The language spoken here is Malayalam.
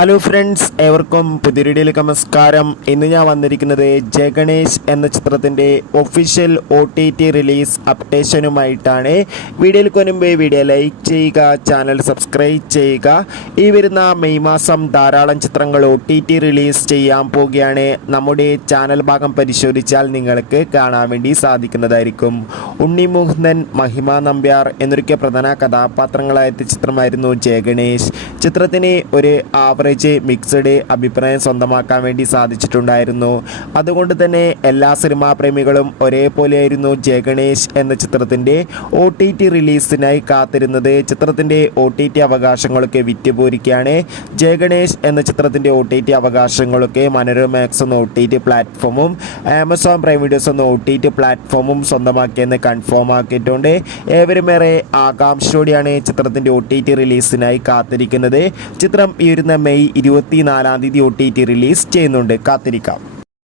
ഹലോ ഫ്രണ്ട്സ്, ഏവർക്കും പുതിയ വീഡിയോയിലേക്ക് നമസ്കാരം. ഇന്ന് ഞാൻ വന്നിരിക്കുന്നത് ജഗണേഷ് എന്ന ചിത്രത്തിൻ്റെ ഒഫീഷ്യൽ OTT റിലീസ് അപ്ഡേഷനുമായിട്ടാണ്. വീഡിയോയിൽ മുൻപ് വീഡിയോ ലൈക്ക് ചെയ്യുക, ചാനൽ സബ്സ്ക്രൈബ് ചെയ്യുക. ഈ വരുന്ന മെയ് മാസം ധാരാളം ചിത്രങ്ങൾ OTT റിലീസ് ചെയ്യാൻ പോവുകയാണ്. നമ്മുടെ ചാനൽ ഭാഗം പരിശോധിച്ചാൽ നിങ്ങൾക്ക് കാണാൻ വേണ്ടി സാധിക്കുന്നതായിരിക്കും. ഉണ്ണി മുകുന്ദൻ, മഹിമ നമ്പ്യാർ എന്നൊക്കെ പ്രധാന കഥാപാത്രങ്ങളായ ചിത്രമായിരുന്നു ജഗണേഷ്. ചിത്രത്തിന് ഒരു മിക്സഡ് അഭിപ്രായം സ്വന്തമാക്കാൻ വേണ്ടി സാധിച്ചിട്ടുണ്ടായിരുന്നു. അതുകൊണ്ട് തന്നെ എല്ലാ സിനിമാ പ്രേമികളും ഒരേപോലെയായിരുന്നു ജഗണേഷ് എന്ന ചിത്രത്തിൻ്റെ OTT റിലീസിനായി കാത്തിരുന്നത്. ചിത്രത്തിൻ്റെ OTT അവകാശങ്ങളൊക്കെ വിറ്റുപോയിരിക്കുകയാണ്. ജഗണേഷ് എന്ന ചിത്രത്തിൻ്റെ OTT അവകാശങ്ങളൊക്കെ മനോരമാക്സ് എന്ന OTT പ്ലാറ്റ്ഫോമും ആമസോൺ പ്രൈം വീഡിയോസ് എന്ന OTT പ്ലാറ്റ്ഫോമും സ്വന്തമാക്കിയെന്ന് കൺഫേം ആക്കിയിട്ടുണ്ട്. ഏവരുമേറെ ആകാംക്ഷയോടെയാണ് ചിത്രത്തിൻ്റെ OTT റിലീസിനായി കാത്തിരിക്കുന്നത്. ചിത്രം ഈ വരുന്ന മെയ് 24 OTT റിലീസ് ചെയ്യുന്നുണ്ട്. കാത്തിരിക്കാം.